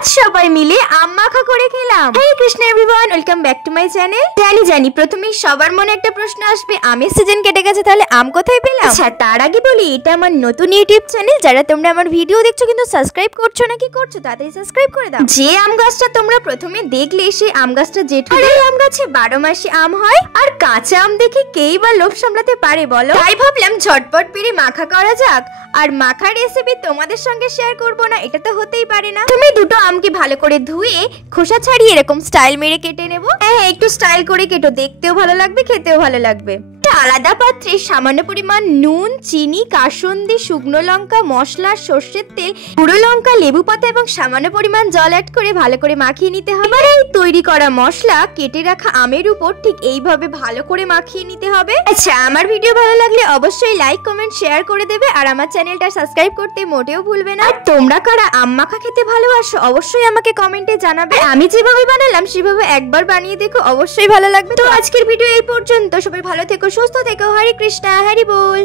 আজ সবাই মিলে আম মাখা করে খেলাম। Hare Krishna everyone, welcome back to my channel. জানি প্রথমেই সবার মনে একটা প্রশ্ন আসবে, আমের সিজন কেটে গেছে, তাহলে আম কোথায় পেলাম? আচ্ছা তার আগে বলি, এটা আমার নতুন ইউটিউব চ্যানেল। যারা তোমরা আমার ভিডিও দেখছো কিন্তু সাবস্ক্রাইব করছো না, কি করছো? তাড়াতাড়ি সাবস্ক্রাইব করে দাও। যে আম গাছটা তোমরা প্রথমে দেখলে, সেই আম গাছটা জেঠু, এই আম গাছে 12 মাসে আম হয়। আর কাঁচা আম দেখে কেই বা লোভ সামলাতে পারে বলো? তাই ভাবলাম ঝটপট পেরে মাখা করা যাক। আর মাখার রেসিপি তোমাদের সঙ্গে শেয়ার করব না, এটা তো হতেই পারে না। তুমি দুটো আমকে ভালো করে ধুয়ে খোসা ছাড়িয়ে এরকম স্টাইল মেরে কেটে নেব। হ্যাঁ, একটু স্টাইল করে কেটো, দেখতেও ভালো লাগবে, খেতেও ভালো লাগবে। আলাদা পাত্রে সামান্য পরিমাণ নুন, চিনি, কাসুন্দি, শুকনো লঙ্কা, মশলা, সর্ষের তেল, গুঁড়ো লঙ্কা, লেবু পাতা এবং সামান্য পরিমাণ জল অ্যাড করে ভালো করে মাখিয়ে নিতে হবে। এবার এই তৈরি করা মশলা কেটে রাখা আমের উপর ঠিক এইভাবে ভালো করে মাখিয়ে নিতে হবে। আচ্ছা, আমার ভিডিও ভালো লাগলে অবশ্যই লাইক, কমেন্ট, শেয়ার করে দেবে। আর আমার চ্যানেলটা সাবস্ক্রাইব করতে মোটেও ভুলবে না। আর তোমরা কারা আম মাখা খেতে ভালোবাসো অবশ্যই আমাকে কমেন্টে জানাবে। আমি যেভাবে বানালাম সেভাবে একবার বানিয়ে দেখো, অবশ্যই ভালো লাগবে। তো আজকের ভিডিও এই পর্যন্ত। সবাই ভালো থেকো, সুস্থ থেকো। হরে কৃষ্ণা, হরি বল।